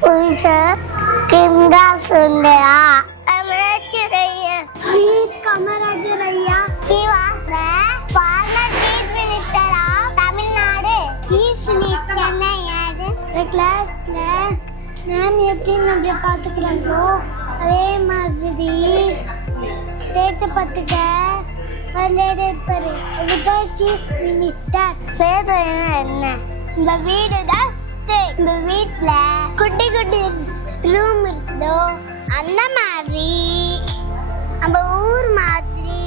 Pulsar, Kimda Sundara, Amarachuraya. He is Kamarajuraya. She was the former Chief Minister of Tamil Nadu. Chief Minister யாரு? இந்த கிளாஸ்ல நான் எப்படி நம்மள பாத்துக்கிறேனோ அதே மாதிரி ஸ்டேட்ஸ் பாத்துக்க வரலேடே இருப்பாரு. அதுதான் சீஃப் மினிஸ்டர். ஸ்டேட் என்ன? இந்த வீடு தான் ஸ்டேட். இந்த வீட்ல குட்டி குட்டி ரூம் இருக்குதோ அந்த மாதிரி நம்ம ஊர் மாதிரி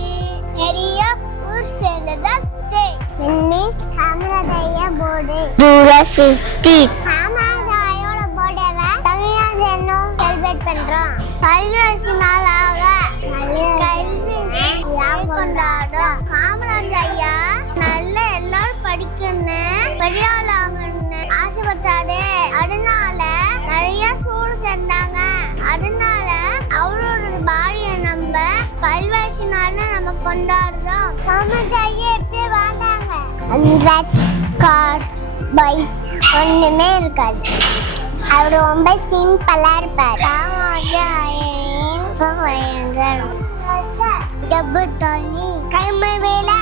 நிறைய ஊர் சேர்ந்ததா ஸ்டேட். சாமராஜ்ய போர்டு 15 சாமராஜ்யோட போர்டை தமிழ்நாடு என்னும் செலிப்ரேட் பண்றோம். கல்வி நாளாக கொண்டாடுறோம். காமராஜ் ஐயா நல்ல எல்லாரும் படிக்கணும் பெரியாள் ஆகணும்னு ஆசைப்பட்டாரு. அதனால நிறைய சூடு தந்தாங்க. அதனால அவரோட பாடியை நம்ம கல்வி நாள்னு நம்ம கொண்டாடுறோம். காமராஜ் ஐயா எப்படி வாழ்ந்தாங்க? ஒண்ணுமே இருக்காது. அவர் ரொம்ப சிம்பிளா இருப்பார். காமராஜ் ஐயா டப்பு தண்ணி கைமை வேலை